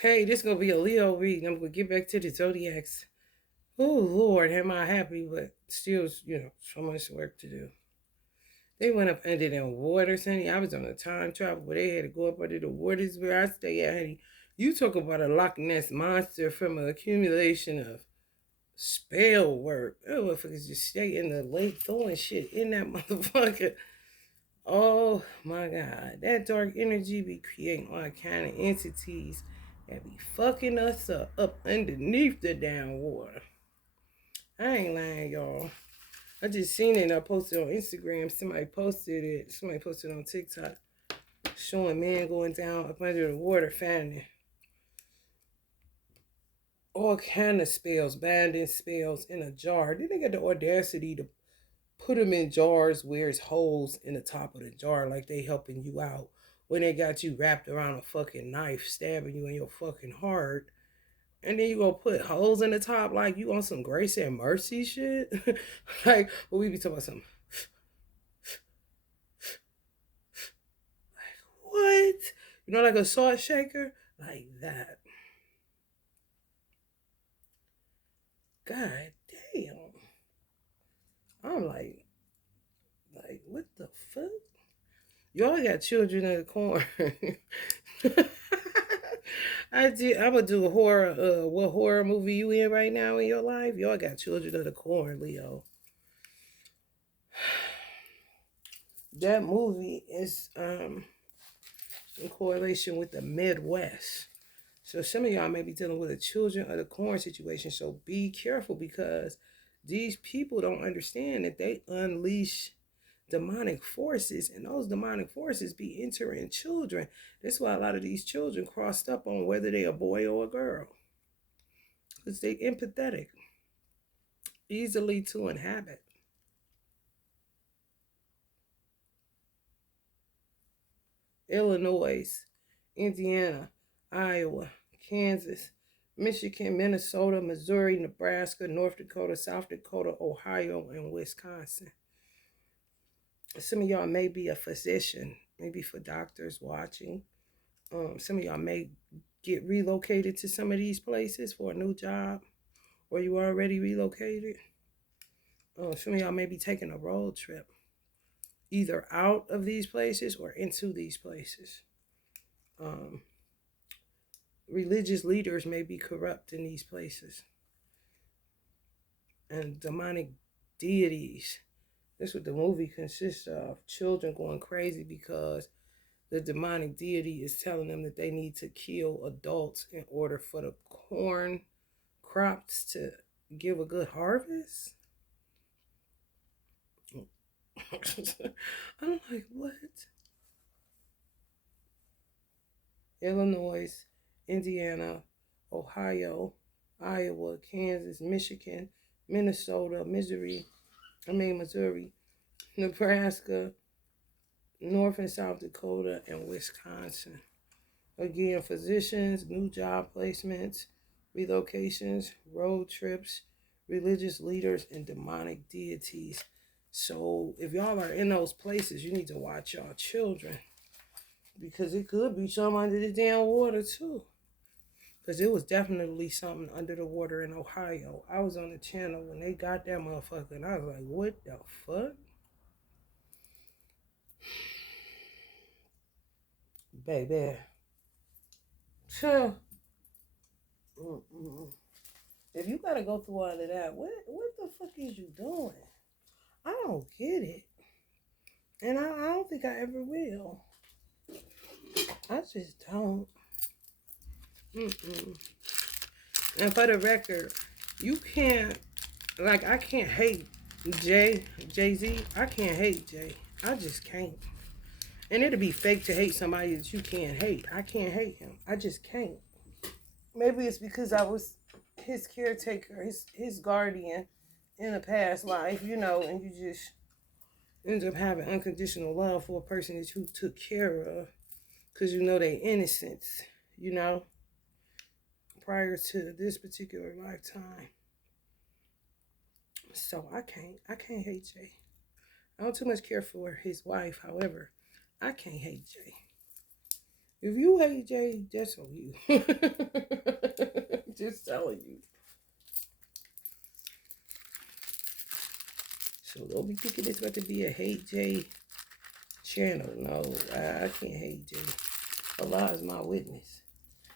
Hey, this gonna be a Leo reading. I'm gonna get back to the zodiacs. Oh Lord, am I happy, but still, so much work to do. They went up under them waters, honey. I was on a time travel where they had to go up under the waters where I stay at, honey. You talk about a Loch Ness monster from an accumulation of spell work. Oh, motherfuckers just stay in the lake throwing shit in that motherfucker. Oh my God, that dark energy be creating all kind of entities that be fucking us up underneath the down water. I ain't lying, y'all. I just seen it and I posted on Instagram. Somebody posted it. Somebody posted on TikTok showing man going down up under the water finding all kind of spells, binding spells in a jar. Then they got the audacity to put them in jars where it's holes in the top of the jar, like they helping you out. When they got you wrapped around a fucking knife, stabbing you in your fucking heart, and then you gonna put holes in the top, like you on some grace and mercy shit. Like, well, we be talking about some. What? Like a salt shaker, like that. God damn. I'm like what the fuck? Y'all got children in the corn. I'm gonna do a horror. What horror movie you in right now in your life? Y'all got children of the corn, Leo. That movie is in correlation with the Midwest. So some of y'all may be dealing with a children of the corn situation. So be careful because these people don't understand that they unleash demonic forces, and those demonic forces be entering children. That's why a lot of these children crossed up on whether they a boy or a girl. Because they empathetic, easily to inhabit. Illinois, Indiana, Iowa, Kansas, Michigan, Minnesota, Missouri, Nebraska, North Dakota, South Dakota, Ohio, and Wisconsin. Some of y'all may be a physician, maybe for doctors watching. Some of y'all may get relocated to some of these places for a new job, or you already relocated. Some of y'all may be taking a road trip, either out of these places or into these places. Um, Religious leaders may be corrupt in these places, and demonic deities. That's what the movie consists of. Children going crazy because the demonic deity is telling them that they need to kill adults in order for the corn crops to give a good harvest. I'm like, what? Illinois, Indiana, Ohio, Iowa, Kansas, Michigan, Minnesota, Missouri, Nebraska, North and South Dakota, and Wisconsin. Again, physicians, new job placements, relocations, road trips, religious leaders, and demonic deities. So if y'all are in those places, you need to watch y'all children because it could be something under the damn water too. Because it was definitely something under the water in Ohio. I was on the channel when they got that motherfucker, and I was like, what the fuck? Baby. If you gotta go through all of that, what the fuck is you doing? I don't get it. And I don't think I ever will. I just don't. Mm-mm. And for the record, you can't, like, I can't hate Jay Z. I can't hate Jay. I just can't. And it'd be fake to hate somebody that you can't hate. I can't hate him. I just can't. Maybe it's because I was his caretaker, his guardian in a past life, and you just end up having unconditional love for a person that you took care of because you know they innocence, you know, prior to this particular lifetime. So I can't hate Jay. I don't too much care for his wife, however, I can't hate Jay. If you hate Jay, that's on you. Just telling you. So don't be thinking it's about to be a hate Jay channel. No, I can't hate Jay. Allah is my witness.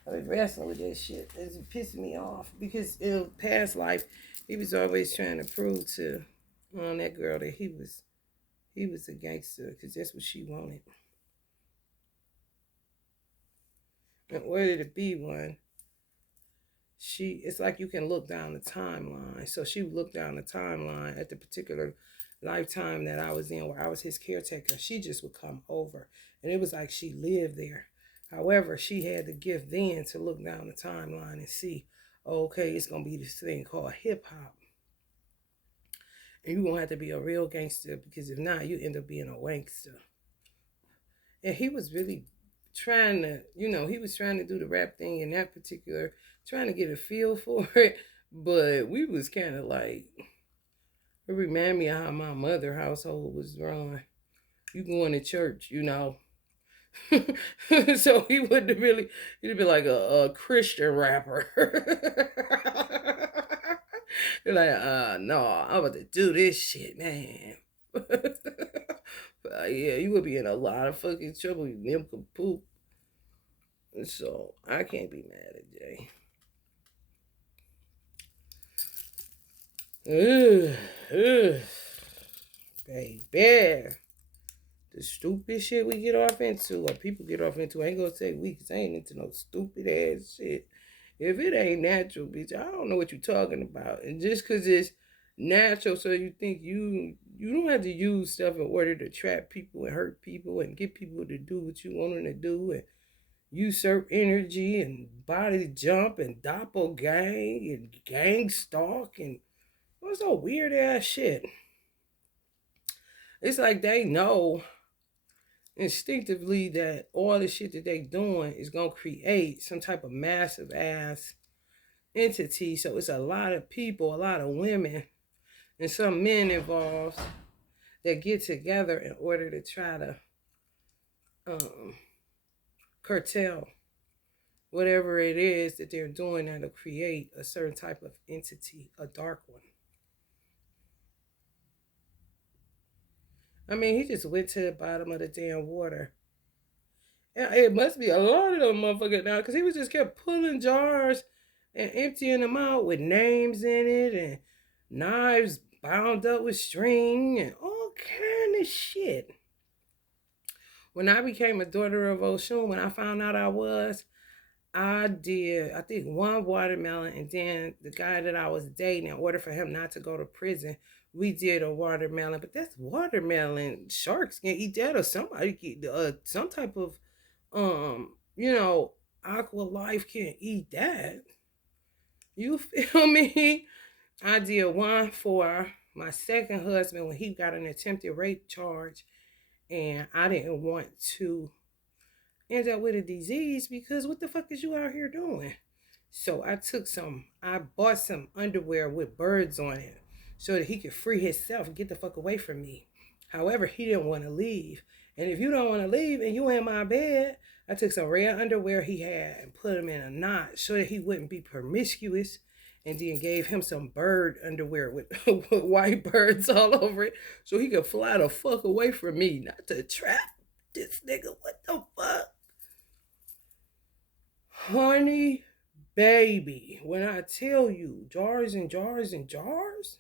I've been wrestling with that shit. It's pissing me off because in past life, he was always trying to prove to that girl that he was a gangster because that's what she wanted. In order to be one, it's like you can look down the timeline. So she would look down the timeline at the particular lifetime that I was in where I was his caretaker. She just would come over. And it was like she lived there. However, she had the gift then to look down the timeline and see, okay, it's going to be this thing called hip hop. And you won't have to be a real gangster because if not, you end up being a wankster. And he was really trying to, he was trying to do the rap thing in that particular, trying to get a feel for it. But we was kind of like, it reminded me of how my mother household was run. You going to church, So he wouldn't have really, he'd be like a Christian rapper. You're like, no, I'm about to do this shit, man. Yeah, you would be in a lot of fucking trouble. You nincompoop. So I can't be mad at Jay. Baby. The stupid shit we get off into, or people get off into, I ain't gonna say we, cause I ain't into no stupid ass shit. If it ain't natural, bitch, I don't know what you're talking about. And just cause it's natural, so you think you don't have to use stuff in order to trap people and hurt people and get people to do what you want them to do and usurp energy and body jump and doppelgang and gang stalk and what's so weird ass shit. It's like they know instinctively that all the shit that they doing is gonna create some type of massive ass entity. So it's a lot of people, a lot of women, and some men involved that get together in order to try to curtail whatever it is that they're doing that'll create a certain type of entity, a dark one. I mean, he just went to the bottom of the damn water. And it must be a lot of them motherfuckers now, because he was just kept pulling jars and emptying them out with names in it and knives bound up with string and all kind of shit. When I became a daughter of Oshun, when I found out I did, I think, one watermelon, and then the guy that I was dating, in order for him not to go to prison, we did a watermelon. But that's watermelon. Sharks can eat that, or somebody can, some type of, aqua life can eat that. You feel me? I did one for my second husband when he got an attempted rape charge, and I didn't want to end up with a disease because what the fuck is you out here doing? So I bought some underwear with birds on it so that he could free himself and get the fuck away from me. However, he didn't want to leave. And if you don't want to leave and you in my bed, I took some red underwear he had and put him in a knot so that he wouldn't be promiscuous, and then gave him some bird underwear with, with white birds all over it so he could fly the fuck away from me, not to trap this nigga. What the fuck? Honey, baby, when I tell you jars and jars and jars,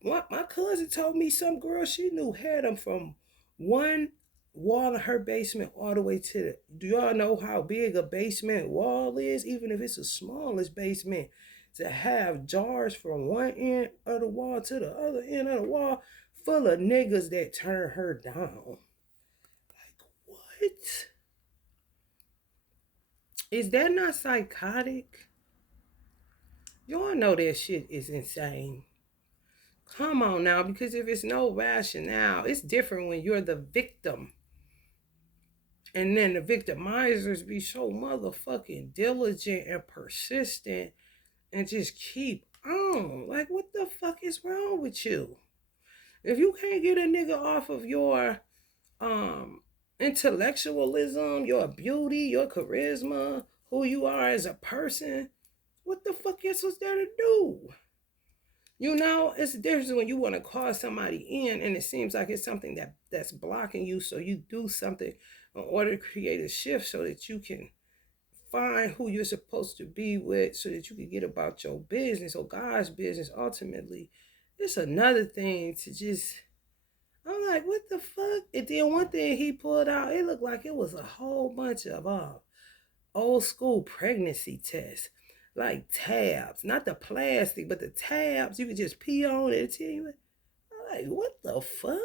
what my cousin told me some girl she knew had them from one wall of her basement all the way to the. Do y'all know how big a basement wall is? Even if it's the smallest basement, to have jars from one end of the wall to the other end of the wall full of niggas that turn her down. Like, what? Is that not psychotic? Y'all know that shit is insane. Come on now, because if it's no rationale, it's different when you're the victim. And then the victimizers be so motherfucking diligent and persistent and just keep on. Like, what the fuck is wrong with you? If you can't get a nigga off of your intellectualism, your beauty, your charisma, who you are as a person. What the fuck else was there to do? You know, it's the difference when you want to call somebody in and it seems like it's something that's blocking you. So you do something in order to create a shift so that you can find who you're supposed to be with so that you can get about your business or God's business ultimately. It's another thing to just, I'm like, what the fuck? And then one thing he pulled out, it looked like it was a whole bunch of old school pregnancy tests. Like tabs, not the plastic, but the tabs you could just pee on it and tell you. I'm like, what the fuck?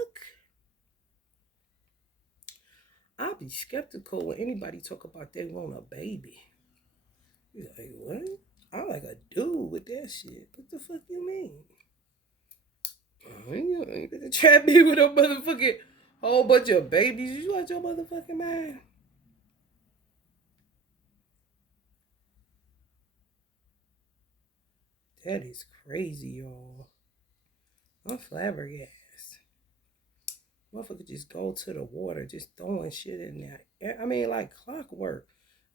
I'll be skeptical when anybody talk about they want a baby. You're like, what? I'm like a dude with that shit. What the fuck you mean? You gonna trap me with a motherfucking whole bunch of babies. You out your motherfucking mind? That is crazy, y'all. I'm flabbergasted. Motherfucker just go to the water, just throwing shit in there. I mean, like clockwork.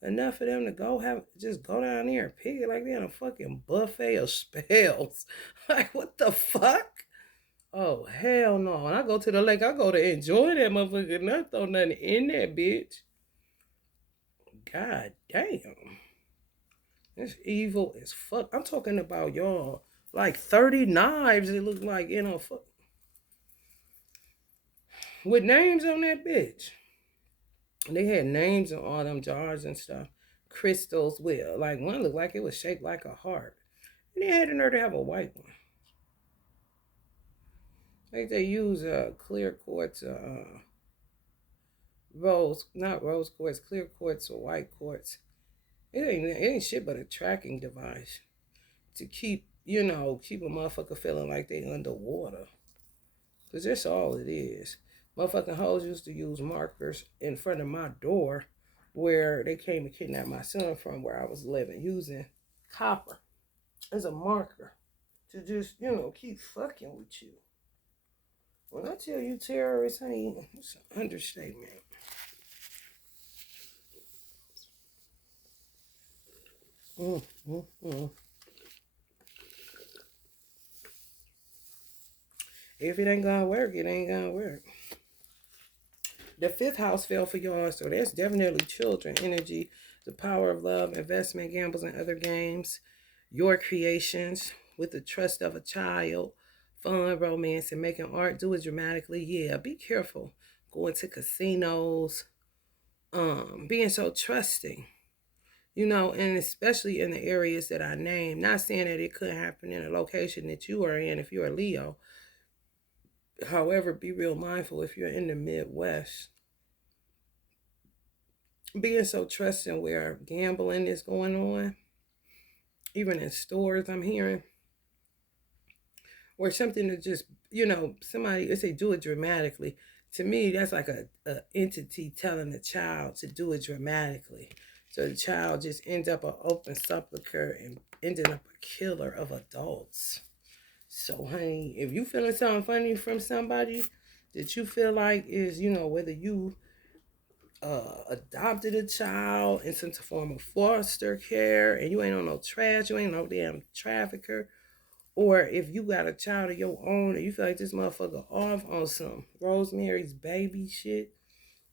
Enough for them to just go down there and pick it like they're in a fucking buffet of spells. Like, what the fuck? Oh, hell no. When I go to the lake, I go to enjoy that motherfucker, not throw nothing in that bitch. God damn. It's evil as fuck. I'm talking about y'all. Like 30 knives, it looked like, with names on that bitch. They had names on all them jars and stuff. Crystals with, like, one looked like it was shaped like a heart. And they had the nerve to have a white one. Like they use clear quartz, not rose quartz, clear quartz or white quartz. It ain't shit but a tracking device to keep a motherfucker feeling like they underwater. Cause that's all it is. Motherfucking hoes used to use markers in front of my door where they came to kidnap my son from where I was living, using copper as a marker to just, keep fucking with you. When I tell you terrorists, honey, it's an understatement. Mm, mm, mm. If it ain't gonna work, it ain't gonna work. The fifth house fell for y'all, so that's definitely children energy, the power of love, investment, gambles, and other games, your creations with the trust of a child, fun, romance, and making art. Do it dramatically. Yeah, be careful going to casinos, being so trusting, and especially in the areas that I named. Not saying that it could happen in a location that you are in if you're a Leo. However, be real mindful if you're in the Midwest. Being so trusting where gambling is going on, even in stores, I'm hearing, or something to just, somebody, let's say, do it dramatically. To me, that's like a entity telling the child to do it dramatically. So the child just ends up an open sepulcher and ending up a killer of adults. So, honey, if you feeling something funny from somebody that you feel like is, whether you adopted a child in some form of foster care and you ain't on no trash, you ain't no damn trafficker, or if you got a child of your own and you feel like this motherfucker off on some Rosemary's Baby shit,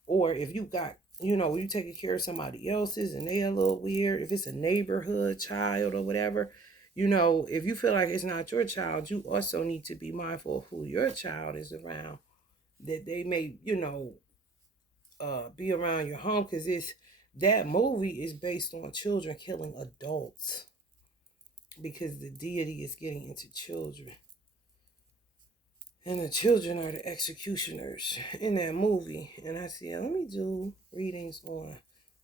or if you got, you taking care of somebody else's and they a little weird, if it's a neighborhood child or whatever, if you feel like it's not your child, you also need to be mindful of who your child is around, that they may, be around your home, because that movie is based on children killing adults because the deity is getting into children. And the children are the executioners in that movie. And I said, let me do readings on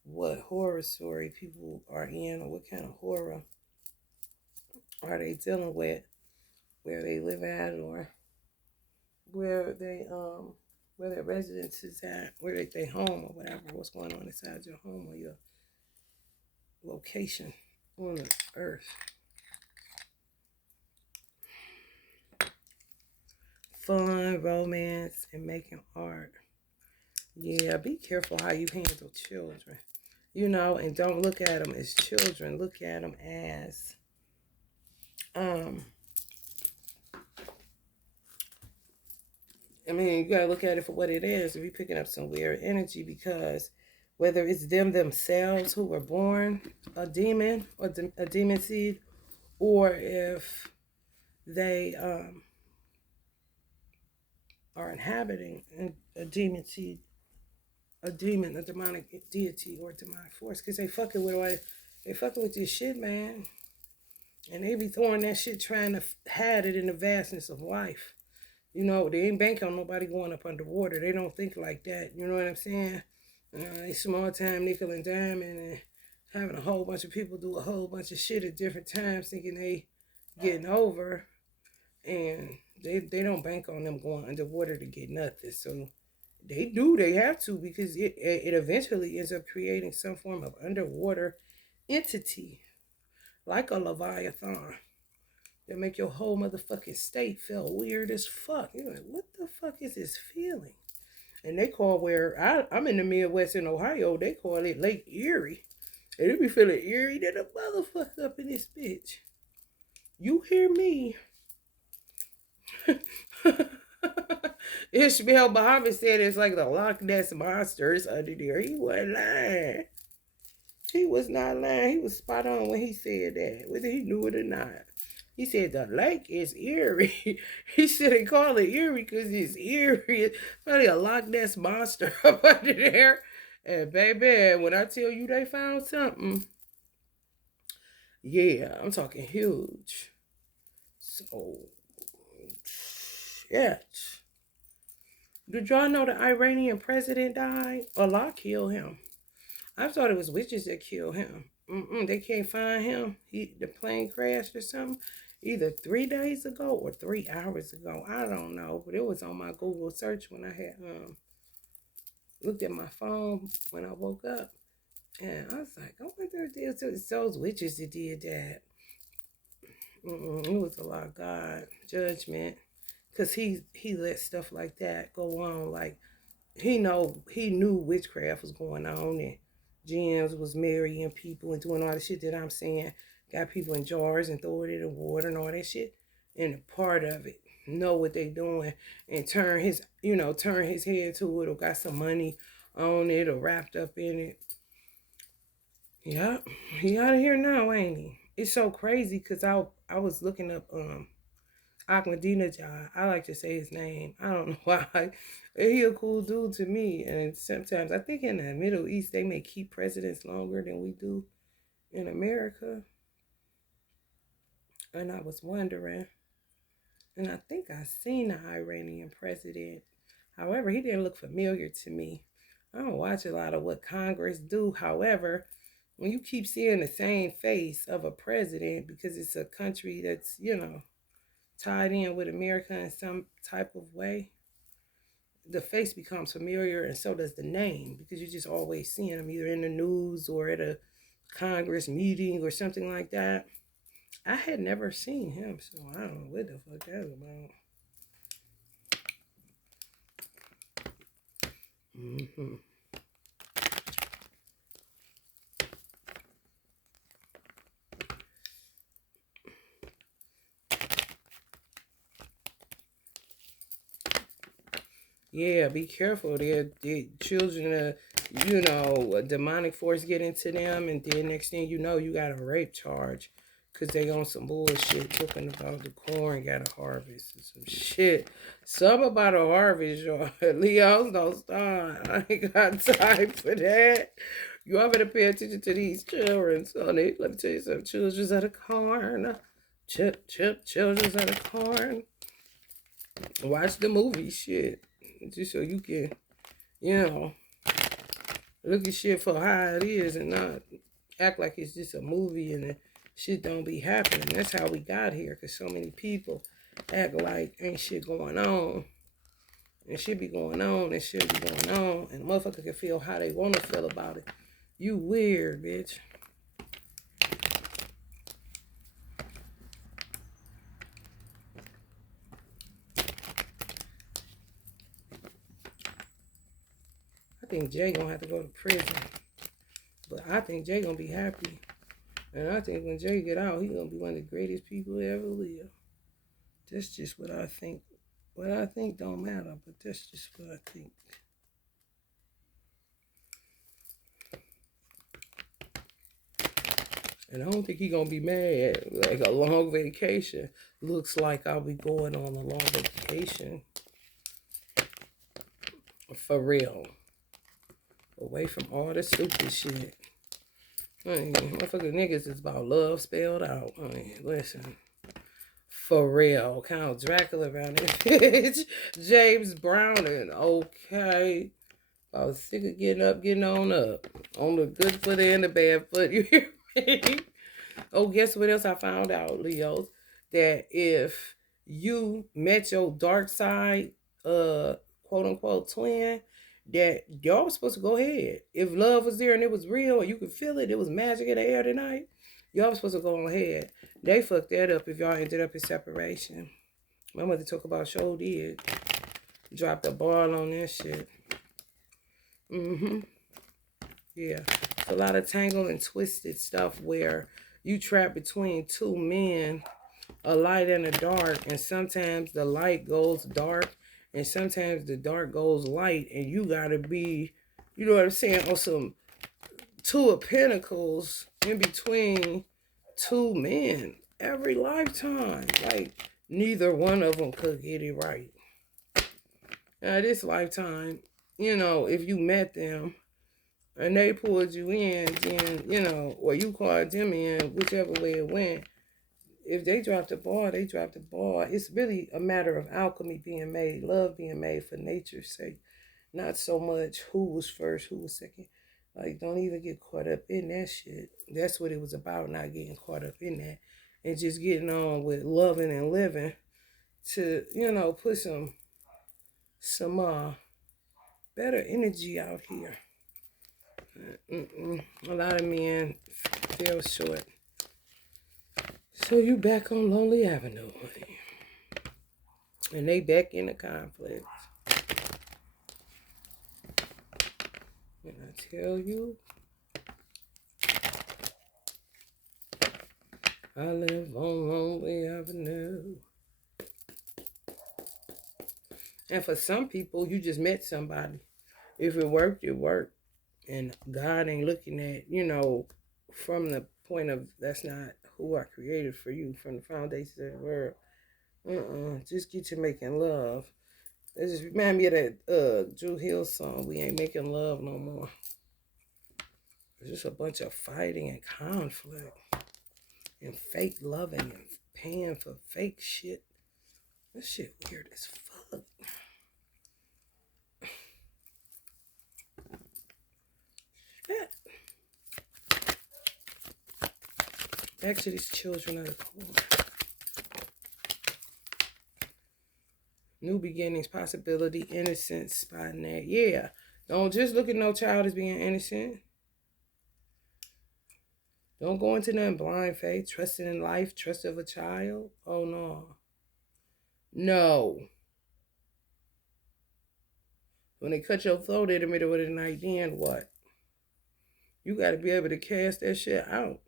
what horror story people are in, or what kind of horror are they dealing with, where they live at, or where their residence is at, where they home or whatever, what's going on inside your home or your location on the earth. Fun, romance, and making art. Yeah, be careful how you handle children. You know, and don't look at them as children. Look at them as, um, I mean, you gotta look at it for what it is. If you're picking up some weird energy, because whether it's them themselves who were born a demon or a demon seed, or if they are inhabiting a demon seed, a demon, a demonic deity or demonic force, because they fucking with this shit, man, and they be throwing that shit trying to hide it in the vastness of life. You know, they ain't bank on nobody going up underwater. They don't think like that. You know what I'm saying? They small time nickel and diamond and having a whole bunch of people do a whole bunch of shit at different times thinking they getting over, and they don't bank on them going underwater to get nothing. So they have to, because it eventually ends up creating some form of underwater entity like a Leviathan that make your whole motherfucking state feel weird as fuck. You're like, what the fuck is this feeling? And they call I'm in the Midwest in Ohio, they call it Lake Erie. And it be feeling eerie than a motherfucker up in this bitch. You hear me? Ishmael Muhammad said it's like the Loch Ness monsters under there. He wasn't lying. He was not lying. He was spot on when he said that, whether he knew it or not. He said the lake is eerie. He shouldn't call it eerie because it's eerie. It's probably a Loch Ness monster up under there. And baby, when I tell you they found something, yeah, I'm talking huge. So, yeah. Did y'all know the Iranian president died? Allah killed him. I thought it was witches that killed him. They can't find him. The plane crashed or something. Either 3 days ago or 3 hours ago. I don't know, but it was on my Google search when I had looked at my phone when I woke up, and I was like, I wonder if it's those witches that did that. It was a lot of God judgment, cause he let stuff like that go on. Like he knew witchcraft was going on, and James was marrying people and doing all the shit that I'm saying. Got people in jars and throw it in the water and all that shit. And a part of it, know what they doing and turn his head to it, or got some money on it or wrapped up in it. Yep, he out of here now, ain't he? It's so crazy because I was looking up Ahmadinejad. I like to say his name. I don't know why. He a cool dude to me. And sometimes I think in the Middle East they may keep presidents longer than we do in America. And I was wondering, and I think I seen the Iranian president. However, he didn't look familiar to me. I don't watch a lot of what Congress do. However, when you keep seeing the same face of a president, because it's a country that's, tied in with America in some type of way, the face becomes familiar, and so does the name, because you're just always seeing them either in the news or at a Congress meeting or something like that. I had never seen him, so I don't know what the fuck that's about. Mm-hmm. Yeah, be careful. Their children, a demonic force get into them, and then next thing you know, you got a rape charge because they on some bullshit talking about the corn got a harvest and some shit. Some about a harvest, y'all. Leos don't start. I ain't got time for that. You all better pay attention to these children, sonny. Let me tell you something. Children's of the corn. Children's of the corn. Watch the movie shit. Just so you can, you know, look at shit for how it is and not act like it's just a movie and the shit don't be happening. That's how we got here, because so many people act like ain't shit going on. And shit be going on and shit be going on. And the motherfucker can feel how they want to feel about it. You weird, bitch. think Jay gonna have to go to prison. But I think Jay gonna be happy. And I think when Jay get out, he gonna be one of the greatest people to ever live. That's just what I think. What I think don't matter, but that's just what I think. And I don't think he gonna be mad. Like a long vacation. Looks like I'll be going on a long vacation. For real. Away from all the stupid shit. Motherfucking niggas is about love spelled out. Listen. For real. Count Dracula around this bitch. James Browning. Okay. I was sick of getting up, getting on up. On the good foot and the bad foot. You hear me? Oh, guess what else I found out, Leos? That if you met your dark side, quote unquote twin, that y'all was supposed to go ahead. If love was there and it was real and you could feel it, it was magic in the air tonight, y'all was supposed to go ahead. They fucked that up if y'all ended up in separation. My mother talk about show did. Dropped a ball on that shit. Yeah. It's a lot of tangled and twisted stuff where you trapped between two men, a light and a dark, and sometimes the light goes dark and sometimes the dark goes light, and you gotta be, you know what I'm saying, on some two of pentacles in between two men every lifetime. Like, neither one of them could get it right. Now, this lifetime, you know, if you met them and they pulled you in, then, you know, or you called them in, whichever way it went, if they dropped the ball, they dropped the ball. It's really a matter of alchemy being made, love being made for nature's sake. Not so much who was first, who was second. Like, don't even get caught up in that shit. That's what it was about, not getting caught up in that. And just getting on with loving and living to, you know, put some better energy out here. A lot of men feel short. So you back on Lonely Avenue, honey. And they back in the conflict. And I tell you, I live on Lonely Avenue. And for some people, you just met somebody. If it worked, it worked. And God ain't looking at, you know, from the point of, that's not who I created for you, from the foundation of the world. Just get to making love. It just remind me of that Drew Hill song, We Ain't Making Love No More. It's just a bunch of fighting and conflict and fake loving and paying for fake shit. This shit weird as fuck. Shit. Back to these children of the corn. New beginnings, possibility, innocence, spotting that. Yeah. Don't just look at no child as being innocent. Don't go into nothing blind faith, trusting in life, trust of a child. Oh, no. No. When they cut your throat in the middle of the night, then what? You got to be able to cast that shit out.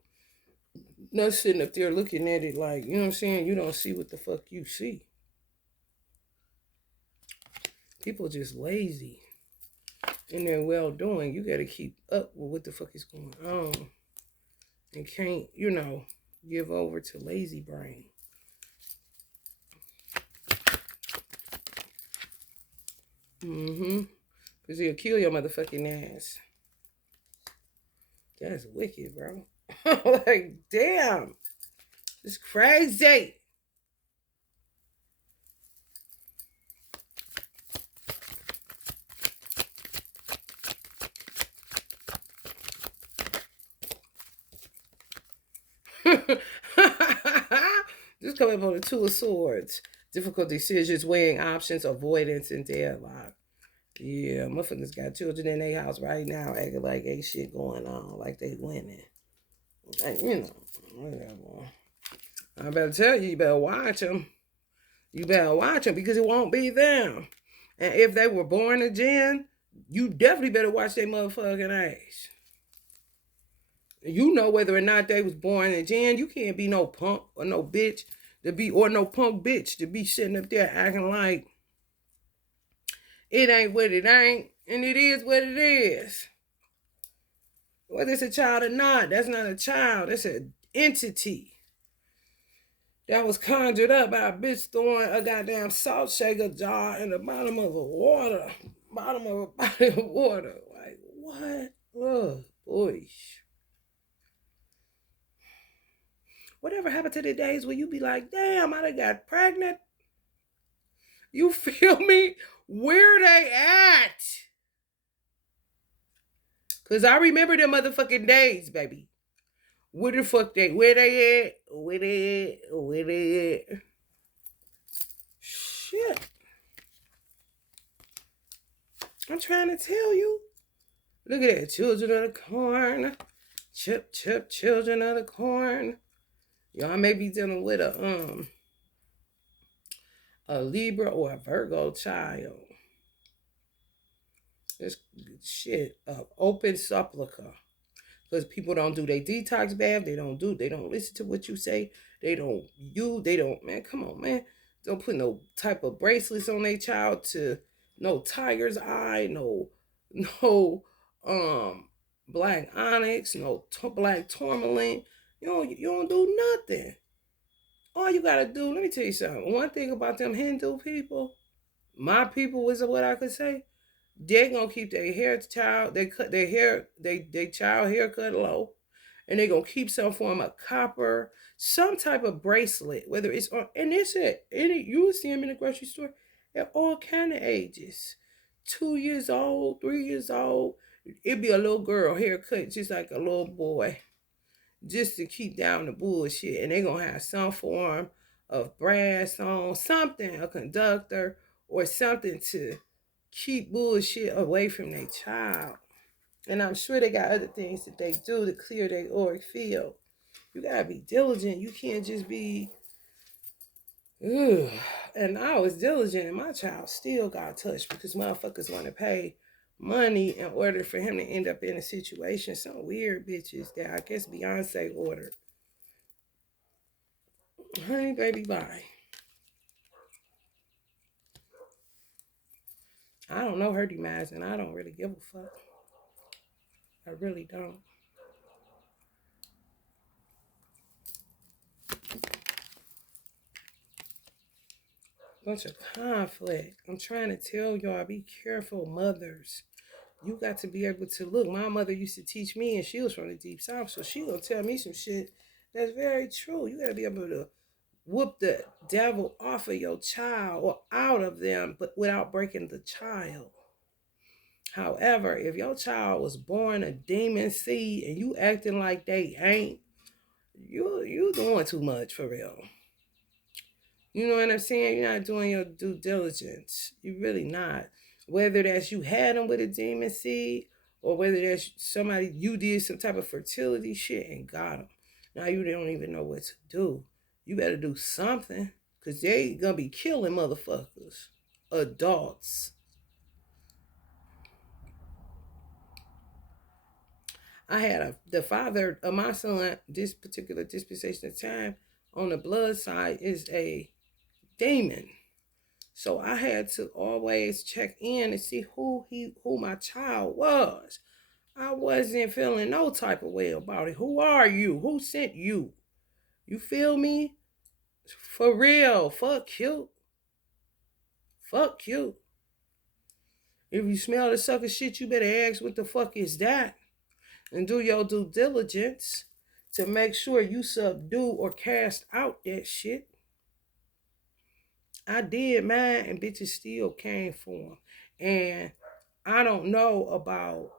Not sitting up there looking at it like, you know what I'm saying? You don't see what the fuck you see. People just lazy in their well-doing. You got to keep up with what the fuck is going on. And can't, you know, give over to lazy brain. Because he'll kill your motherfucking ass. That's wicked, bro. Like, damn. It's crazy. Just coming up on the Two of Swords. Difficult decisions, weighing options, avoidance, and deadlock. Yeah, motherfuckers got children in their house right now acting like ain't shit going on, like they winning. Like, you know, whatever. I better tell you, you better watch them. You better watch them because it won't be them. And if they were born again, You definitely better watch their motherfucking ass. You know whether or not they was born in Jan. You can't be no punk or no bitch to be, or no punk bitch to be sitting up there acting like it ain't what it ain't, and it is what it is. Whether it's a child or not, that's not a child. That's an entity that was conjured up by a bitch throwing a goddamn salt shaker jar in the bottom of a water, bottom of a body of water. Like what? Oh boy. Whatever happened to the days where you be like, damn, I done got pregnant? You feel me? Where they at? Cause I remember them motherfucking days, baby. Where the fuck they? Where they at? Where they at? Where they at? Shit. I'm trying to tell you. Look at that. Children of the corn. Chip, chip, children of the corn. Y'all may be dealing with a Libra or a Virgo child. This shit of open supplica. Because people don't do their detox bath. They don't listen to what you say. They don't, man, come on, man. Don't put no type of bracelets on their child to no tiger's eye, no black onyx, no black tourmaline. You don't do nothing. All you gotta do, let me tell you something. One thing about them Hindu people, my people is what I could say. They're gonna keep their child, they cut their hair, they child haircut low, and they're gonna keep some form of copper, some type of bracelet, whether it's on, and it's it. You will see them in the grocery store at all kind of ages. 2 years old, 3 years old. It'd be a little girl haircut just like a little boy, just to keep down the bullshit. And they're gonna have some form of brass on, something, a conductor, or something to keep bullshit away from their child. And I'm sure they got other things that they do to clear their auric field. You gotta be diligent. You can't just be, ugh. And I was diligent, and my child still got touched because motherfuckers want to pay money in order for him to end up in a situation. Some weird bitches that I guess Beyonce ordered. Honey, baby, bye. I don't know her demise, and I don't really give a fuck. I really don't. Bunch of conflict. I'm trying to tell y'all, be careful, mothers. You got to be able to look. My mother used to teach me, and she was from the deep south, so she gonna tell me some shit that's very true. You gotta be able to whoop the devil off of your child or out of them, but without breaking the child. However, if your child was born a demon seed and you acting like they ain't, you doing too much for real. You know what I'm saying? You're not doing your due diligence. You're really not. Whether that's you had them with a demon seed, or whether that's somebody, you did some type of fertility shit and got them. Now you don't even know what to do. You better do something, because they gonna be killing motherfuckers. Adults. I had the father of my son, this particular dispensation of time, on the blood side is a demon. So I had to always check in and see who my child was. I wasn't feeling no type of way about it. Who are you? Who sent you? You feel me? For real. Fuck you. Fuck you. If you smell the sucker shit, you better ask what the fuck is that? And do your due diligence to make sure you subdue or cast out that shit. I did mine, and bitches still came for him. And I don't know about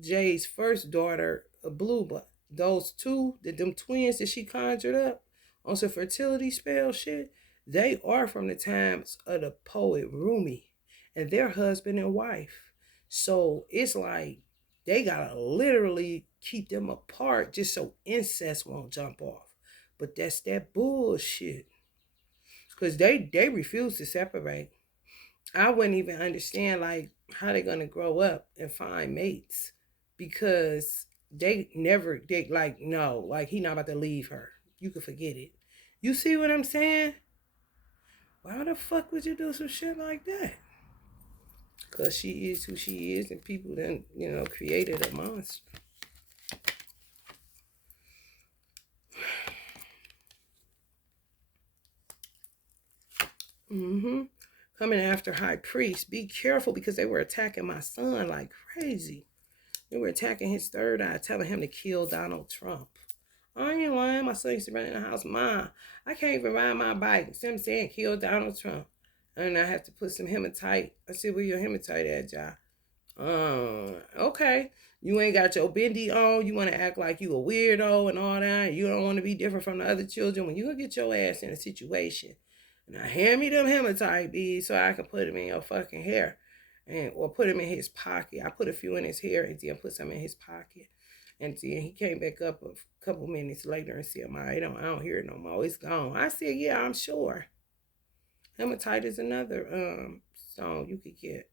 Jay's first daughter, Blue, but those two, them twins that she conjured up on some fertility spell shit, they are from the times of the poet Rumi, and they're husband and wife. So it's like they gotta literally keep them apart just so incest won't jump off. But that's that bullshit. Because they refuse to separate. I wouldn't even understand, like, how they gonna grow up and find mates because they like no, like he not about to leave her. You can forget it. You see what I'm saying? Why the fuck would you do some shit like that? Because she is who she is, and people then, created a monster. Mm-hmm. Coming after high priest. Be careful because they were attacking my son like crazy. They were attacking his third eye, telling him to kill Donald Trump. I ain't lying. My son used to run in the house. Mom, I can't even ride my bike. See what I'm saying? Kill Donald Trump. And I have to put some hematite. I said, where your hematite at, y'all? Okay. You ain't got your bendy on. You want to act like you a weirdo and all that. You don't want to be different from the other children. When you gonna get your ass in a situation, now hand me them hematite beads so I can put them in your fucking hair, or put them in his pocket. I put a few in his hair and then put some in his pocket. And then he came back up a couple minutes later and said, I don't hear it no more. It's gone. I said, yeah, I'm sure. Hematite is another stone you could get.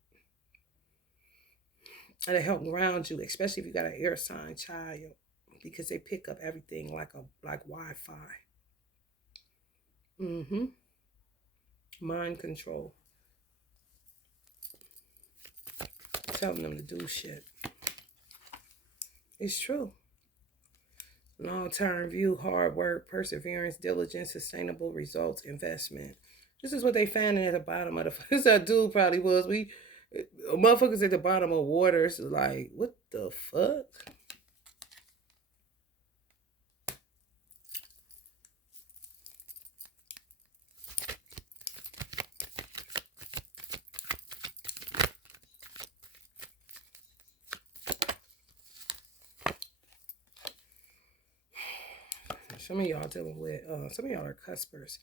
And it help ground you, especially if you got an air sign child, because they pick up everything like Wi-Fi. Mm-hmm. Mind control. Telling them to do shit. It's true. Long-term view, hard work, perseverance, diligence, sustainable results, investment. This is what they found at the bottom of the. This that dude probably was. Motherfuckers at the bottom of waters like, what the fuck? Some of y'all dealing with, some of y'all are cuspers.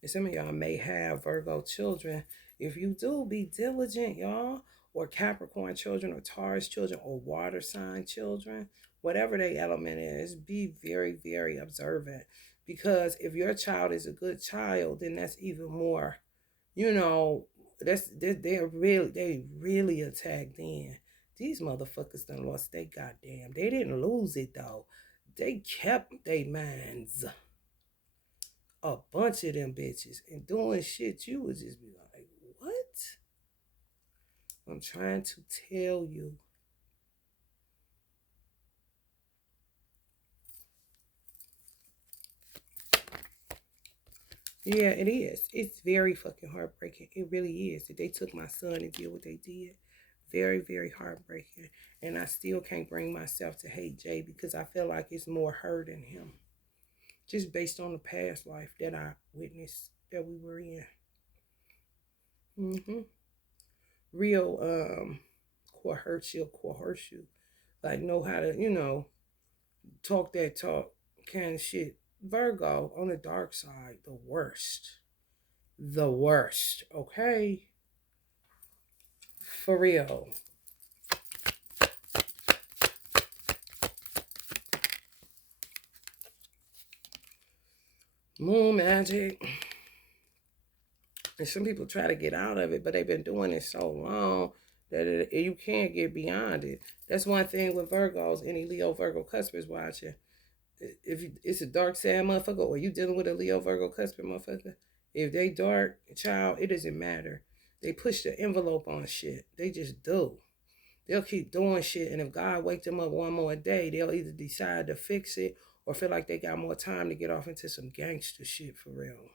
And some of y'all may have Virgo children. If you do, be diligent, y'all. Or Capricorn children, or Taurus children, or water sign children. Whatever their element is, be very, very observant. Because if your child is a good child, then that's even more, they really attacked in. These motherfuckers done lost they goddamn. They didn't lose it though. They kept their minds. A bunch of them bitches and doing shit you would just be like, what? I'm trying to tell you. Yeah, it is. It's very fucking heartbreaking. It really is that they took my son and did what they did. Very, very heartbreaking. And I still can't bring myself to hate Jay because I feel like it's more her than him. Just based on the past life that I witnessed that we were in. Mm-hmm. Real coerce you. Like know how to, talk that talk kind of shit. Virgo on the dark side, the worst. The worst, okay? For real. Moon magic. And some people try to get out of it, but they've been doing it so long that you can't get beyond it. That's one thing with Virgos, any Leo Virgo cuspers watching. If it's a dark side motherfucker, or you dealing with a Leo Virgo cusper motherfucker, if they dark child, it doesn't matter. They push the envelope on shit. They just do. They'll keep doing shit, and if God wake them up one more day, they'll either decide to fix it or feel like they got more time to get off into some gangster shit for real.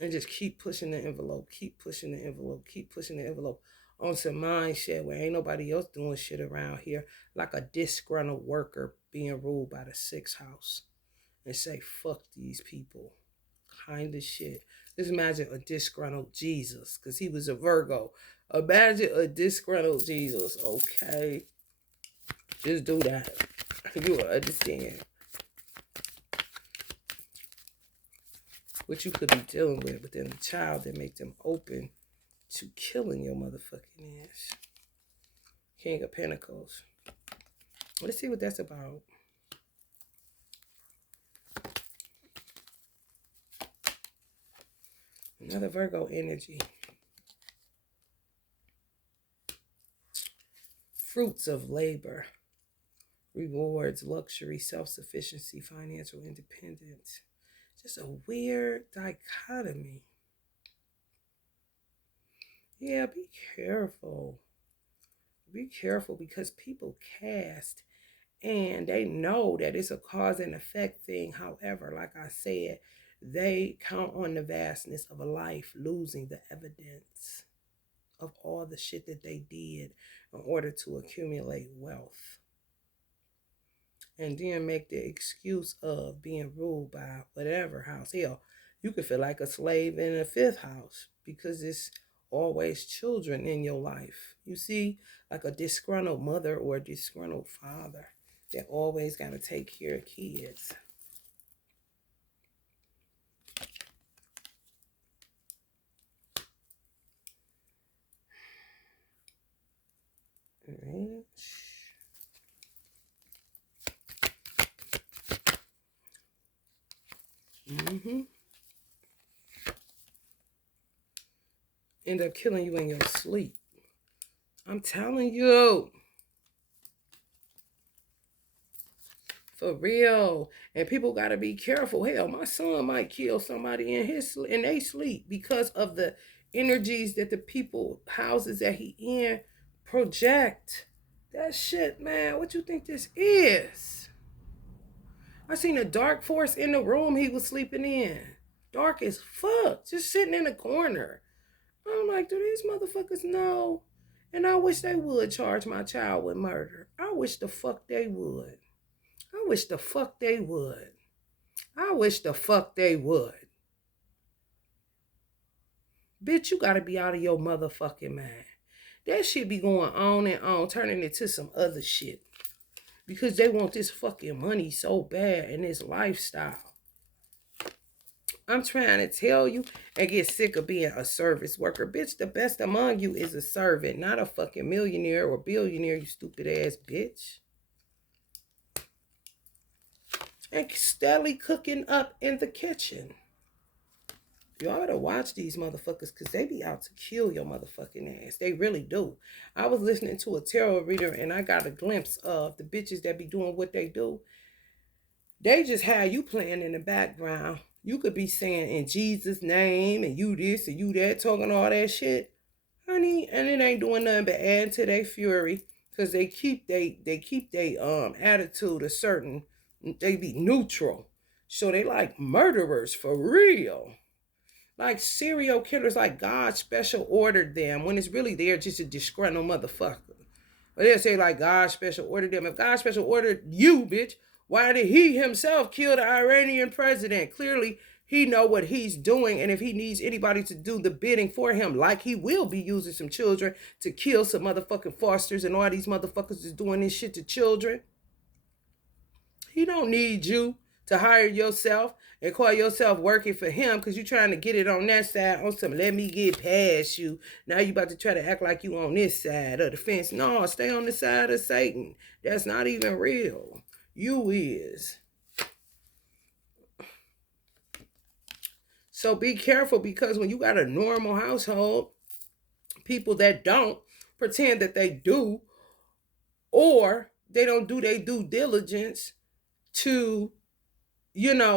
And just keep pushing the envelope, keep pushing the envelope, keep pushing the envelope on some mindset where ain't nobody else doing shit around here, like a disgruntled worker being ruled by the sixth house, and say, fuck these people. Kind of shit. Just imagine a disgruntled Jesus, because he was a Virgo. Imagine a disgruntled Jesus, okay? Just do that. You will understand what you could be dealing with within a child that make them open to killing your motherfucking ass. King of Pentacles. Let's see what that's about. Another Virgo energy. fruits of labor, rewards, luxury, self-sufficiency, financial independence. Just a weird dichotomy. Yeah, be careful. Be careful because people cast and they know that it's a cause and effect thing. However, like I said, they count on the vastness of a life, losing the evidence of all the shit that they did in order to accumulate wealth. And then make the excuse of being ruled by whatever house. Hell, you could feel like a slave in a fifth house because it's always children in your life. You see, like a disgruntled mother or a disgruntled father that always got to take care of kids. All right. End up killing you in your sleep. I'm telling you. For real. And people got to be careful. Hell, my son might kill somebody in their sleep because of the energies that the people, houses that he in, project. That shit, man. What you think this is? I seen a dark force in the room he was sleeping in. Dark as fuck. Just sitting in a corner. I'm like, do these motherfuckers know? And I wish they would charge my child with murder. I wish the fuck they would. I wish the fuck they would. I wish the fuck they would. Bitch, you gotta be out of your motherfucking mind. That shit be going on and on, turning into some other shit. Because they want this fucking money so bad and this lifestyle. I'm trying to tell you and get sick of being a service worker. Bitch, the best among you is a servant, not a fucking millionaire or billionaire, you stupid ass bitch. And steadily cooking up in the kitchen. Y'all better watch these motherfuckers because they be out to kill your motherfucking ass. They really do. I was listening to a tarot reader and I got a glimpse of the bitches that be doing what they do. They just have you playing in the background. You could be saying in Jesus' name and you this and you that, talking all that shit. Honey, and it ain't doing nothing but add to their fury because they keep they attitude a certain, they be neutral. So they like murderers for real. Like serial killers, like God special ordered them when it's really they're just a disgruntled motherfucker. But they'll say like God special ordered them. If God special ordered you, bitch, why did he himself kill the Iranian president? Clearly, he know what he's doing, and if he needs anybody to do the bidding for him, like he will be using some children to kill some motherfucking fosters, and all these motherfuckers is doing this shit to children. He don't need you to hire yourself and call yourself working for him because you're trying to get it on that side on some let me get past you. Now you about to try to act like you on this side of the fence. No, stay on the side of Satan. That's not even real. You is. So be careful because when you got a normal household, people that don't pretend that they do, or they don't do their due diligence to,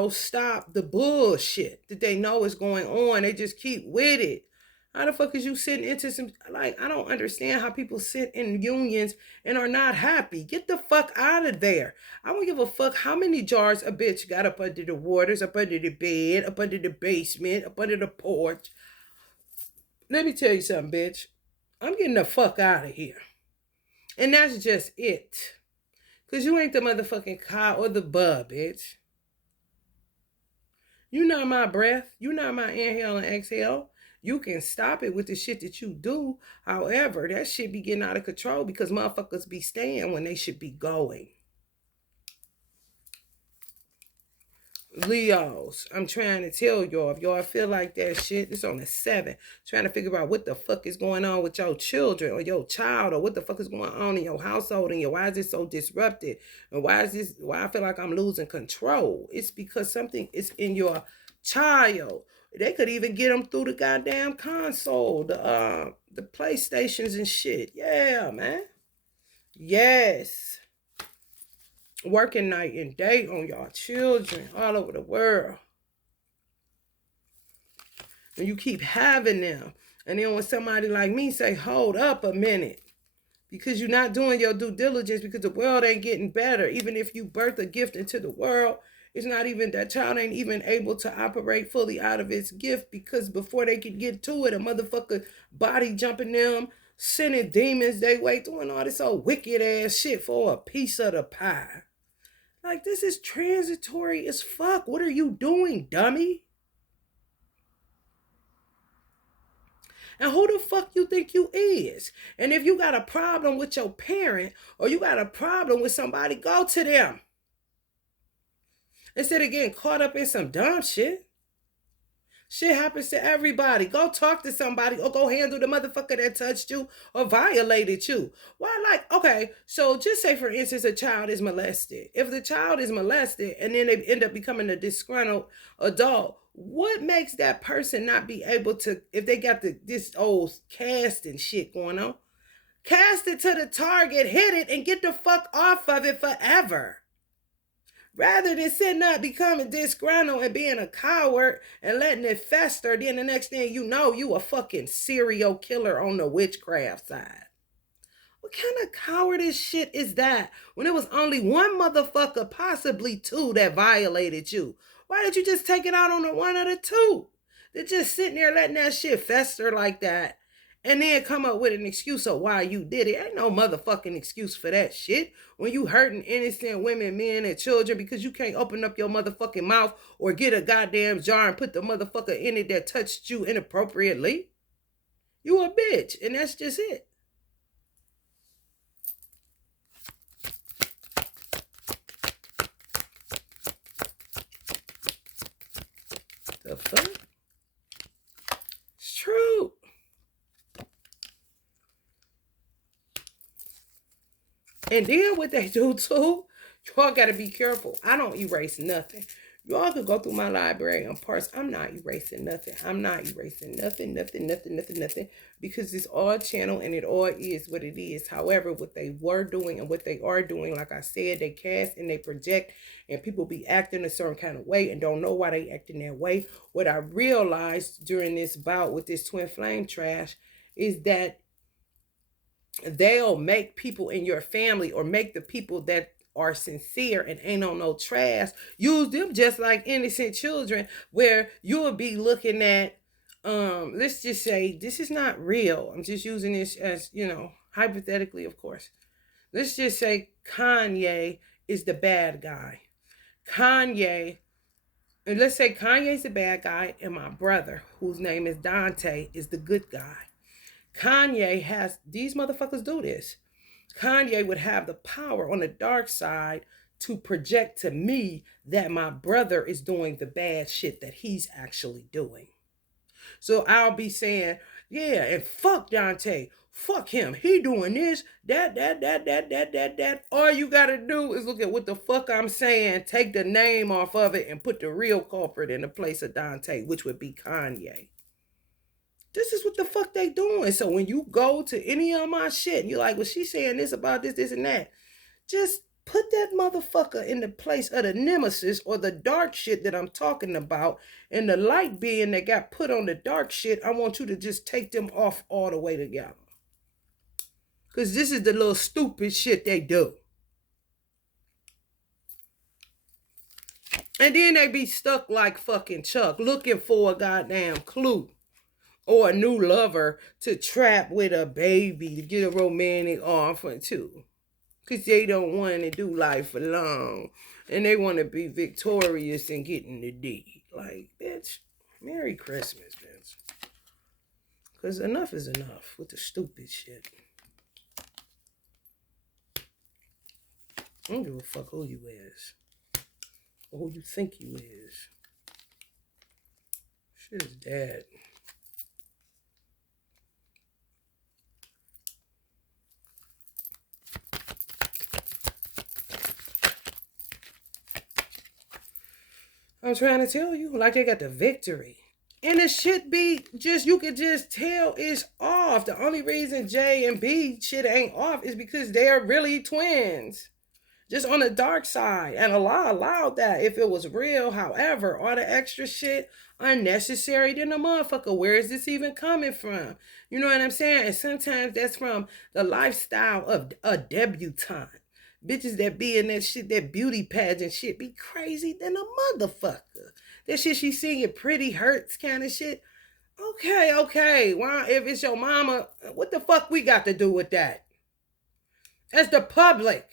stop the bullshit that they know is going on. They just keep with it. How the fuck is you sitting into some, like, I don't understand how people sit in unions and are not happy. Get the fuck out of there. I don't give a fuck how many jars a bitch got up under the waters, up under the bed, up under the basement, up under the porch. Let me tell you something, bitch. I'm getting the fuck out of here. And that's just it. Because you ain't the motherfucking cow or the bug, bitch. You not my breath. You not my inhale and exhale. You can stop it with the shit that you do. However, that shit be getting out of control because motherfuckers be staying when they should be going. Leos, I'm trying to tell y'all, if y'all feel like that shit, it's on the 7th. Trying to figure out what the fuck is going on with your children or your child, or what the fuck is going on in your household, and why is it so disrupted? And why I feel like I'm losing control? It's because something is in your child. They could even get them through the goddamn console, the PlayStations and shit. Yeah, man. Yes. Working night and day on y'all children all over the world. And you keep having them. And then when somebody like me say, hold up a minute, because you're not doing your due diligence, because the world ain't getting better. Even if you birth a gift into the world, it's not even, that child ain't even able to operate fully out of its gift, because before they can get to it, a motherfucker body jumping them, sending demons they way, doing all this old wicked ass shit for a piece of the pie. Like, this is transitory as fuck. What are you doing, dummy? And who the fuck you think you is? And if you got a problem with your parent, or you got a problem with somebody, go to them. Instead of getting caught up in some dumb shit. Shit happens to everybody. Go talk to somebody, or go handle the motherfucker that touched you or violated you. Why, like, okay, so just say, for instance, a child is molested. If the child is molested and then they end up becoming a disgruntled adult, what makes that person not be able to, if they got this old cast and shit going on, cast it to the target, hit it, and get the fuck off of it forever? Rather than sitting up, becoming disgruntled and being a coward and letting it fester, then the next thing you know, you a fucking serial killer on the witchcraft side. What kind of cowardice shit is that when it was only one motherfucker, possibly two, that violated you? Why did you just take it out on the one or the two? They're just sitting there letting that shit fester like that, and then come up with an excuse of why you did it. Ain't no motherfucking excuse for that shit. When you hurting innocent women, men, and children because you can't open up your motherfucking mouth or get a goddamn jar and put the motherfucker in it that touched you inappropriately. You a bitch, and that's just it. The fuck? It's true. And then what they do too, y'all gotta be careful. I don't erase nothing. Y'all could go through my library and parse. I'm not erasing nothing. I'm not erasing nothing, nothing. Because it's all channel and it all is what it is. However, what they were doing and what they are doing, like I said, they cast and they project, and people be acting a certain kind of way and don't know why they acting that way. What I realized during this bout with this twin flame trash is that they'll make people in your family, or make the people that are sincere and ain't on no trash, use them just like innocent children, where you'll be looking at, let's just say, this is not real, I'm just using this as, hypothetically, of course. Let's just say Kanye is the bad guy. And let's say Kanye's the bad guy, and my brother, whose name is Dante, is the good guy. Kanye has, these motherfuckers do this. Kanye would have the power on the dark side to project to me that my brother is doing the bad shit that he's actually doing. So I'll be saying, yeah, and fuck Dante. Fuck him. He doing this, that. All you gotta do is look at what the fuck I'm saying, take the name off of it, and put the real culprit in the place of Dante, which would be Kanye. This is what the fuck they doing. So when you go to any of my shit and you're like, well, she's saying this about this, and that, just put that motherfucker in the place of the nemesis or the dark shit that I'm talking about. And the light being that got put on the dark shit, I want you to just take them off all the way together. Because this is the little stupid shit they do. And then they be stuck like fucking Chuck, looking for a goddamn clue or a new lover to trap with a baby to get a romantic offer to. Because they don't want to do life for long. And they want to be victorious and getting the D. Like, bitch, Merry Christmas, bitch. Because enough is enough with the stupid shit. I don't give a fuck who you is. Or who you think you is. Shit is dead. I'm trying to tell you, like they got the victory. And it should be just, you could just tell it's off. The only reason J and B shit ain't off is because they're really twins. Just on the dark side. And Allah allowed that if it was real. However, all the extra shit unnecessary than a motherfucker. Where is this even coming from? You know what I'm saying? And sometimes that's from the lifestyle of a debutante. Bitches that be in that shit, that beauty pageant shit, be crazy than a motherfucker. That shit she singing Pretty Hurts kind of shit. Okay. Why, if it's your mama, what the fuck we got to do with that? That's the public.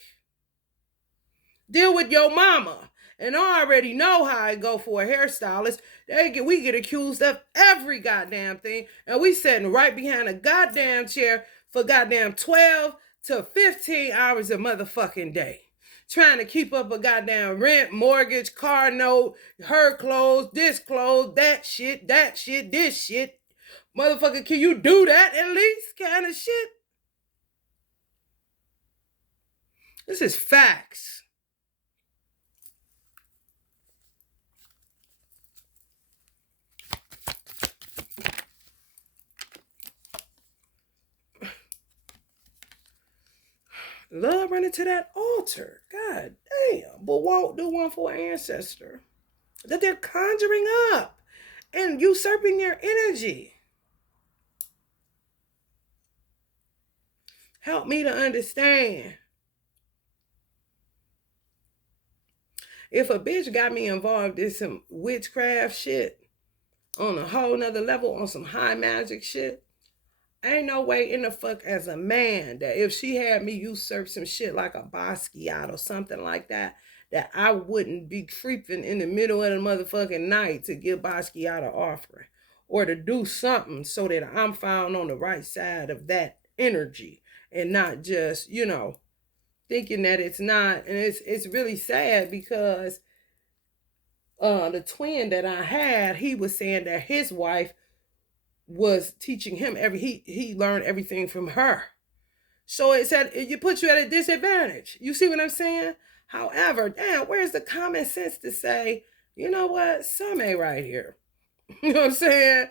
Deal with your mama. And I already know how I go for a hairstylist. We get accused of every goddamn thing. And we sitting right behind a goddamn chair for goddamn 12 to 15 hours a motherfucking day. Trying to keep up a goddamn rent, mortgage, car note, her clothes, this clothes, that shit, this shit. Motherfucker, can you do that at least? Kind of shit. This is facts. Love running to that altar. God damn. But won't do one for an ancestor that they're conjuring up and usurping their energy. Help me to understand. If a bitch got me involved in some witchcraft shit on a whole nother level, on some high magic shit, ain't no way in the fuck as a man that if she had me usurp some shit like a Basquiat or something like that, that I wouldn't be creeping in the middle of the motherfucking night to give Basquiat an offering or to do something so that I'm found on the right side of that energy and not just, thinking that it's not. And it's really sad because the twin that I had, he was saying that his wife was teaching him he learned everything from her. So it puts you at a disadvantage. You see what I'm saying? However, damn, where's the common sense to say, you know what, some ain't right here. You know what I'm saying?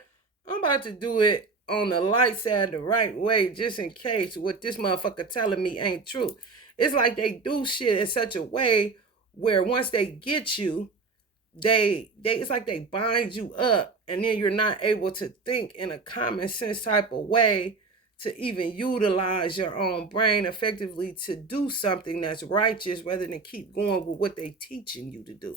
I'm about to do it on the light side the right way, just in case what this motherfucker telling me ain't true. It's like they do shit in such a way where once they get you, they it's like they bind you up, and then you're not able to think in a common sense type of way to even utilize your own brain effectively to do something that's righteous rather than keep going with what they teaching you to do.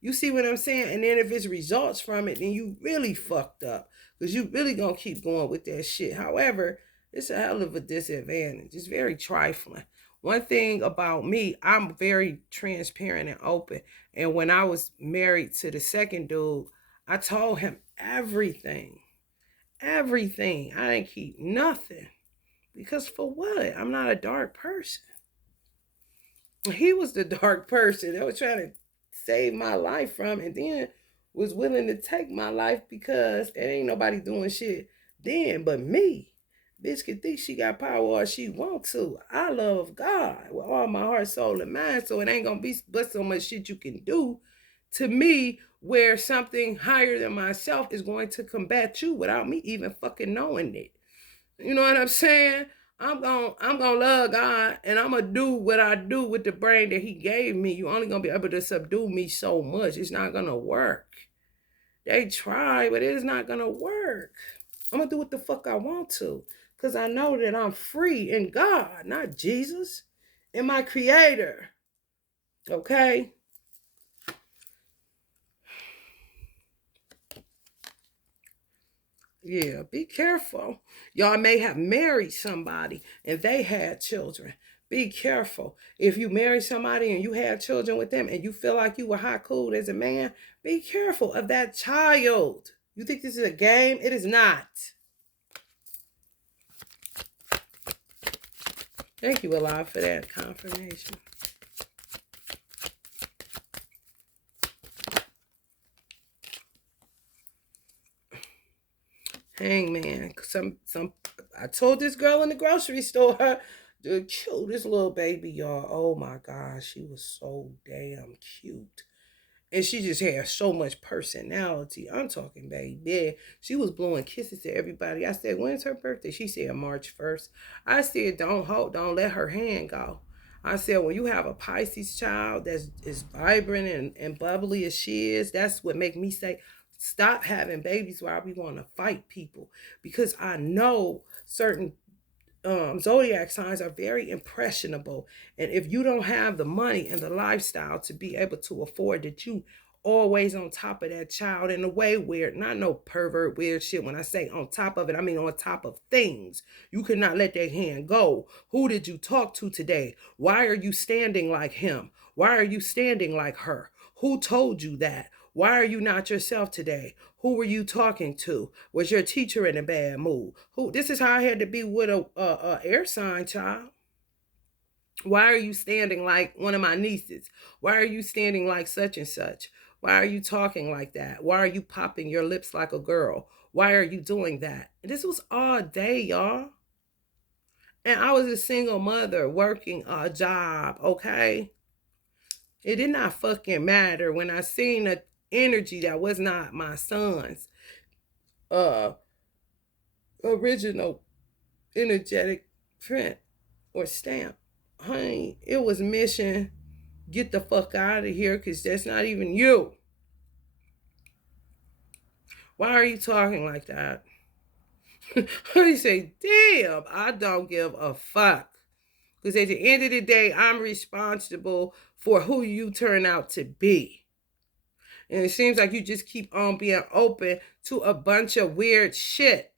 You see what I'm saying? And then if it's results from it, then you really fucked up because you really gonna keep going with that shit. However, it's a hell of a disadvantage. It's very trifling. One thing about me, I'm very transparent and open. And when I was married to the second dude, I told him everything. Everything. I didn't keep nothing. Because for what? I'm not a dark person. He was the dark person that was trying to save my life from, and then was willing to take my life because there ain't nobody doing shit then but me. Bitch can think she got power or she want to. I love God with all my heart, soul, and mind. So it ain't gonna be but so much shit you can do to me where something higher than myself is going to combat you without me even fucking knowing it. You know what I'm saying? I'm gonna love God and I'm gonna do what I do with the brain that He gave me. You only gonna be able to subdue me so much. It's not gonna work. They try, but it is not gonna work. I'm gonna do what the fuck I want to. Because I know that I'm free in God, not Jesus, in my Creator. Okay? Yeah, be careful. Y'all may have married somebody and they had children. Be careful. If you marry somebody and you have children with them and you feel like you were hot cool as a man, be careful of that child. You think this is a game? It is not. Thank you, Allah, for that confirmation. Hangman. I told this girl in the grocery store, the cutest little baby, y'all. Oh my gosh, she was so damn cute. And she just had so much personality. I'm talking, baby. She was blowing kisses to everybody. I said, when's her birthday? She said March 1st. I said, don't let her hand go. I said, when you have a Pisces child that's as vibrant and bubbly as she is, that's what make me say, stop having babies while we want to fight people. Because I know certain zodiac signs are very impressionable. And if you don't have the money and the lifestyle to be able to afford that, you always on top of that child in a way where, not no pervert weird shit. When I say on top of it, I mean on top of things. You cannot let that hand go. Who did you talk to today? Why are you standing like him? Why are you standing like her? Who told you that? Why are you not yourself today? Who were you talking to? Was your teacher in a bad mood? Who? This is how I had to be with a air sign child. Why are you standing like one of my nieces? Why are you standing like such and such? Why are you talking like that? Why are you popping your lips like a girl? Why are you doing that? And this was all day, y'all. And I was a single mother working a job, okay? It did not fucking matter when I seen a energy that was not my son's uh original energetic print or stamp. Honey, it was mission, get the fuck out of here, because that's not even you. Why are you talking like that? Honey say, damn, I don't give a fuck. Because at the end of the day, I'm responsible for who you turn out to be. And it seems like you just keep on being open to a bunch of weird shit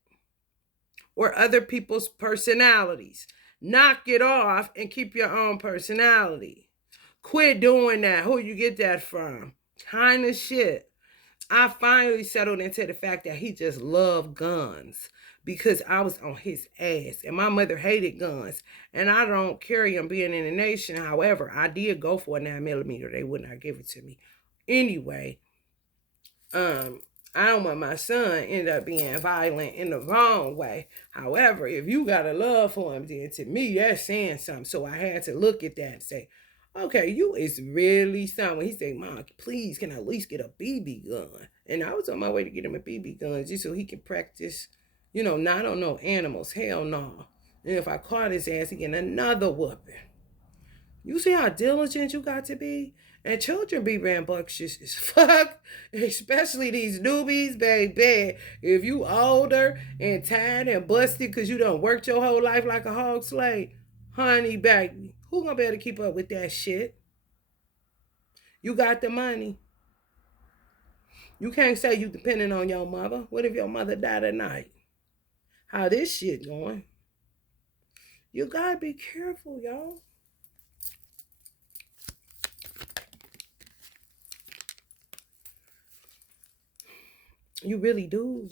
or other people's personalities. Knock it off and keep your own personality. Quit doing that. Who you get that from? Kind of shit. I finally settled into the fact that he just loved guns because I was on his ass. And my mother hated guns. And I don't carry them being in the nation. However, I did go for a 9mm. They would not give it to me. Anyway, I don't want my son end up being violent in the wrong way. However, if you got a love for him, then to me, that's saying something. So I had to look at that and say, okay, you is really something. He said, Mom, please, can I at least get a BB gun? And I was on my way to get him a BB gun just so he can practice, not on no animals. Hell no. And if I caught his ass, he get another whooping. You see how diligent you got to be? And children be rambunctious as fuck, especially these newbies, baby. If you older and tired and busted because you done worked your whole life like a hog slave, honey, baby, who gonna be able to keep up with that shit? You got the money. You can't say you depending on your mother. What if your mother died tonight? How this shit going? You gotta be careful, y'all. You really do.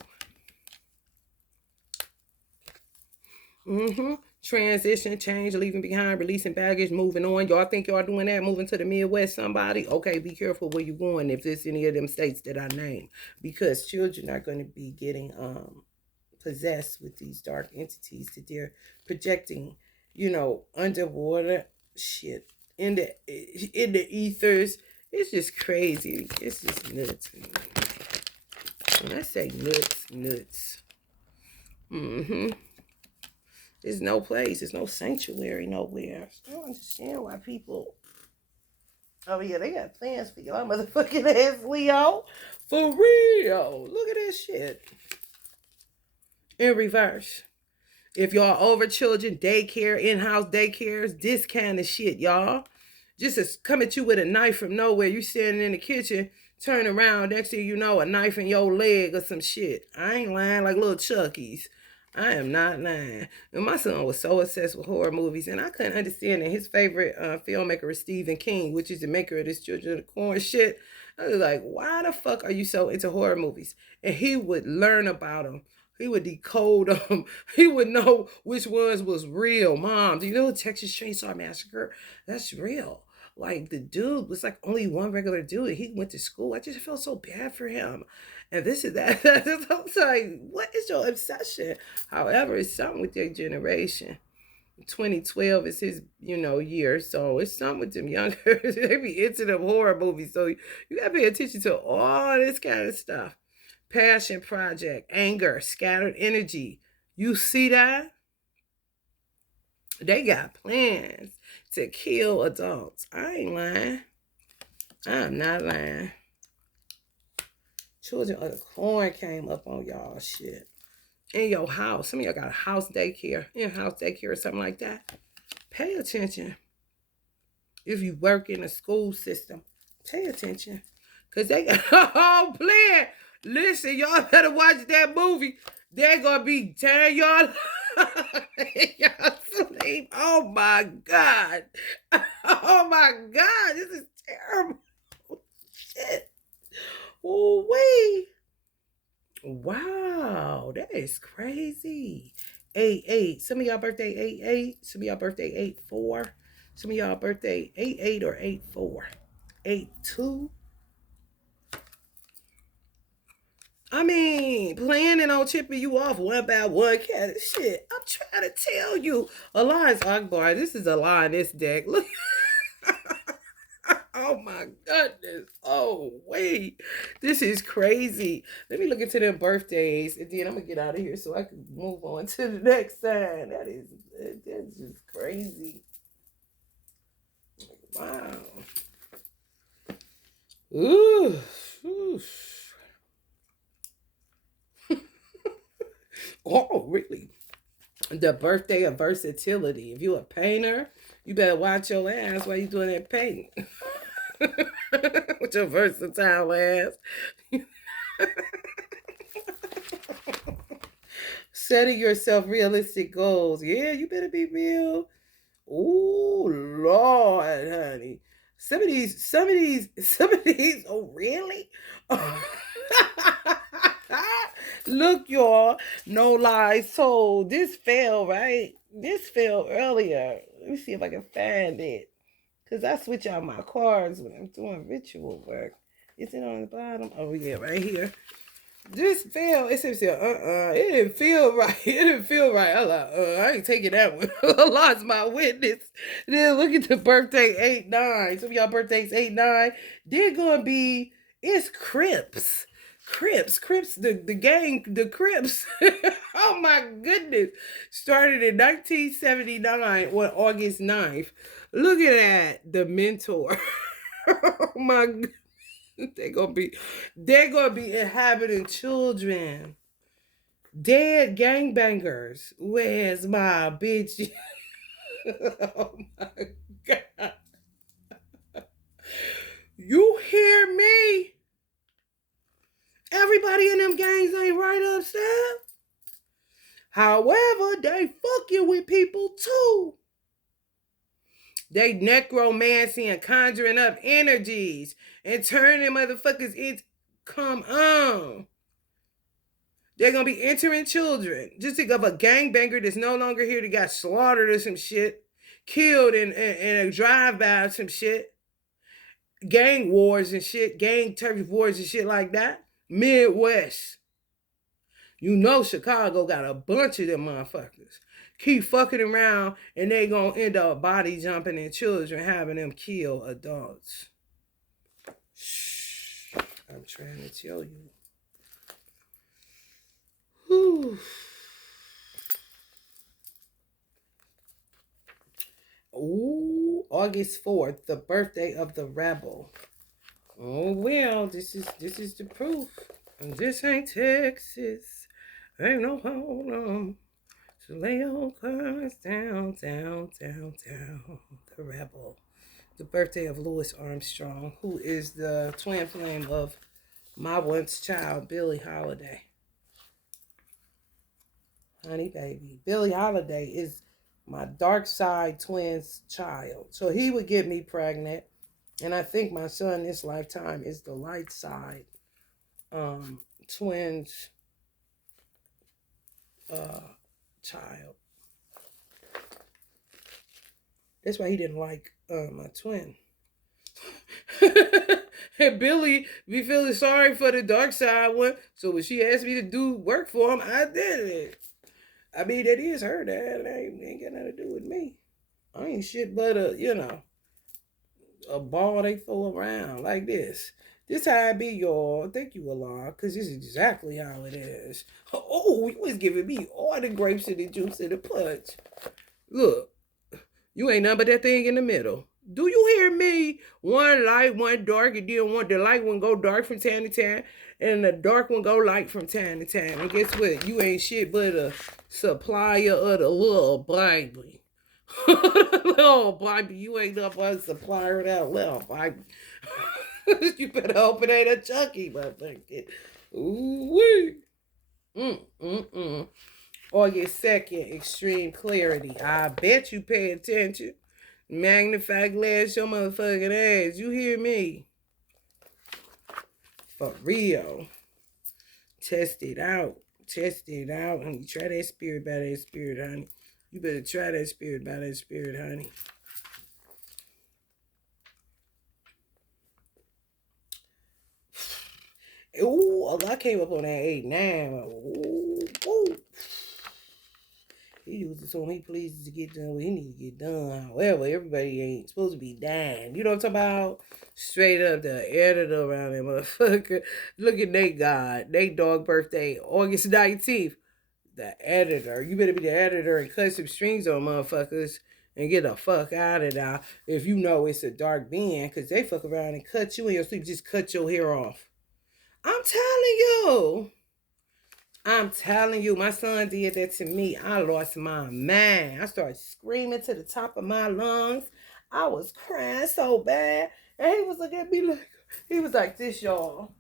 Transition, change, leaving behind, releasing baggage, moving on. Y'all think y'all doing that? Moving to the Midwest, somebody? Okay, be careful where you going if it's any of them states that I named. Because children are going to be getting possessed with these dark entities that they're projecting, underwater shit in the ethers. It's just crazy. It's just nuts. When I say nuts. There's no place. There's no sanctuary nowhere. I don't understand why people. Oh yeah, they got plans for y'all motherfucking ass, Leo. For real. Look at this shit. In reverse. If y'all over children, daycare, in-house daycares, this kind of shit, y'all. Just to come at you with a knife from nowhere. You standing in the kitchen, turn around, next thing you know, a knife in your leg or some shit. I ain't lying like little Chuckies. I am not lying. And my son was so obsessed with horror movies, and I couldn't understand that his favorite filmmaker is Stephen King, which is the maker of this Children of the Corn shit. I was like, why the fuck are you so into horror movies? And he would learn about them. He would decode them. He would know which ones was real. Mom, do you know Texas Chainsaw Massacre? That's real. Like, the dude was like only one regular dude. He went to school. I just felt so bad for him. And this is that. I was like, what is your obsession? However, it's something with your generation. 2012 is his, year. So it's something with them younger. They be into them horror movies. So you gotta pay attention to all this kind of stuff. Passion project, anger, scattered energy. You see that? They got plans to kill adults. I ain't lying. I'm not lying. Children of the Corn came up on y'all shit. In your house. Some of y'all got a house daycare, in-house daycare or something like that. Pay attention. If you work in a school system, pay attention. Because they got a whole plan. Listen, y'all better watch that movie. They're going to be tearing y'all y'all sleep. Oh, my God. Oh, my God. This is terrible. Shit. Oh, wait. Wow, that is crazy. 8-8. Some of y'all birthday 8-8. Some of y'all birthday 8-4. Some of y'all birthday 8-8 or 8-4. 8-2. I mean, planning on chipping you off one by one kind of shit. I'm trying to tell you. Alliance Akbar, this is a lie in this deck. Look. Oh my goodness. Oh, wait. This is crazy. Let me look into them birthdays and then I'm going to get out of here so I can move on to the next sign. That's just crazy. Wow. Ooh. Ooh. Oh, really? The birthday of versatility. If you're a painter, you better watch your ass while you're doing that painting. With your versatile ass. Setting yourself realistic goals. Yeah, you better be real. Oh Lord, honey. Some of these, oh really? Look, y'all, no lies told. This fell, right? This fell earlier. Let me see if I can find it. Because I switch out my cards when I'm doing ritual work. Is it on the bottom? Oh, yeah, right here. This fell. It says, it didn't feel right. It didn't feel right. I like, I ain't taking that one. I lost my witness. Then look at the birthday 8-9. Some of y'all birthdays 8-9. They're going to be, it's Crips. Crips, the gang, the Crips. Oh my goodness. Started in 1979 on August 9th. Look at that, the mentor. Oh my God. They're gonna be inhabiting children. Dead gangbangers. Where's my bitch? Oh my God. You hear me? Everybody in them gangs ain't right upstairs. However, they fucking with people too. They necromancy and conjuring up energies and turning motherfuckers into. Come on. They're going to be entering children. Just think of a gangbanger that's no longer here that got slaughtered or some shit. Killed in a drive-by or some shit. Gang wars and shit. Gang turf wars and shit like that. Midwest. You know Chicago got a bunch of them motherfuckers. Keep fucking around and they gonna end up body jumping in children, having them kill adults. Shh. I'm trying to tell you. Whew. Ooh, August 4th, the birthday of the rebel. Oh well, this is the proof. And this ain't Texas. Ain't no hold on. So lay your cards down. The rebel. The birthday of Louis Armstrong, who is the twin flame of my once child, Billie Holiday. Honey baby. Billie Holiday is my dark side twin's child. So he would get me pregnant. And I think my son this lifetime is the light side twins child. That's why he didn't like my twin. And Billy be feeling sorry for the dark side one. So when she asked me to do work for him, I did it. I mean, that is her dad. It ain't got nothing to do with me. I ain't shit but a ball they throw around like this. This how it be, y'all. Thank you, Allah, because this is exactly how it is. Oh, you was giving me all the grapes and the juice and the punch. Look, you ain't nothing but that thing in the middle. Do you hear me? One light, one dark, and then the light one go dark from time to time, and the dark one go light from time to time. And guess what? You ain't shit but a supplier of the little Bible. Little Bible, you ain't up on supplier of that little Bible. You better hope it ain't a Chucky, motherfucker. Ooh wee. August 2nd, extreme clarity. I bet you pay attention. Magnify glass your motherfucking ass. You hear me? For real. Test it out. Test it out, honey. Try that spirit by that spirit, honey. You better try that spirit by that spirit, honey. Ooh, I came up on that 8-9. Ooh, ooh. He uses so he pleases to get done what he need to get done. However, everybody ain't supposed to be dying. You know what I'm talking about? Straight up the editor around that motherfucker. Look at Nate God. Nate dog birthday, August 19th. The editor. You better be the editor and cut some strings on motherfuckers and get the fuck out of there if you know it's a dark band, because they fuck around and cut you in your sleep, just cut your hair off. I'm telling you. I'm telling you, my son did that to me. I lost my mind. I started screaming to the top of my lungs. I was crying so bad. And he was looking at me like, he was like this, y'all.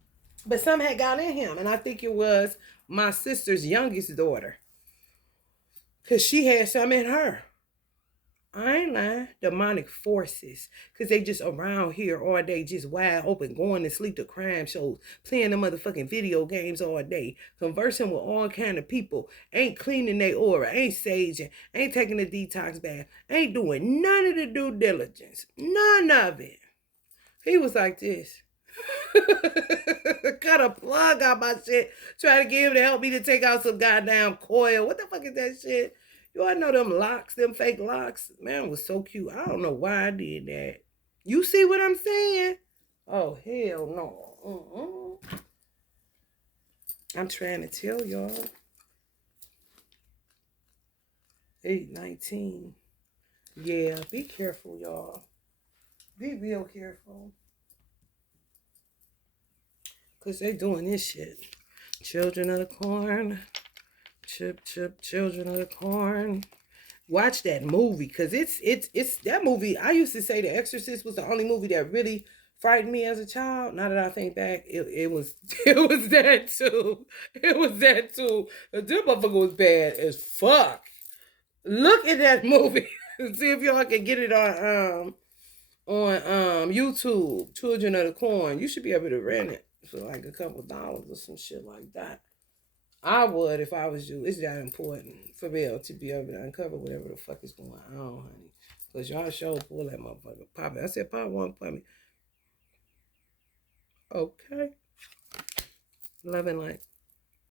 But something had got in him. And I think it was my sister's youngest daughter. Because she had something in her. I ain't lying. Demonic forces. Because they just around here all day, just wide open, going to sleep to crime shows, playing the motherfucking video games all day, conversing with all kind of people, ain't cleaning their aura, ain't saging, ain't taking a detox bath, ain't doing none of the due diligence. None of it. He was like this. Cut a plug out my shit. Try to get him to help me to take out some goddamn coil. What the fuck is that shit? You all know them locks, them fake locks? Man, was so cute. I don't know why I did that. You see what I'm saying? Oh, hell no. I'm trying to tell y'all. 8-19. Yeah, be careful, y'all. Be real careful. Because they doing this shit. Children of the Corn. Chip, Children of the Corn. Watch that movie, because it's that movie. I used to say The Exorcist was the only movie that really frightened me as a child. Now that I think back, it was it was that too. It was that too. The motherfucker was bad as fuck. Look at that movie. See if y'all can get it on YouTube. Children of the Corn. You should be able to rent it for like a couple dollars or some shit like that. I would if I was you. It's that important for Bill to be able to uncover whatever the fuck is going on, honey. Because y'all show pull that motherfucker. Pop it. I said, Pop one for me. Okay. Love and light.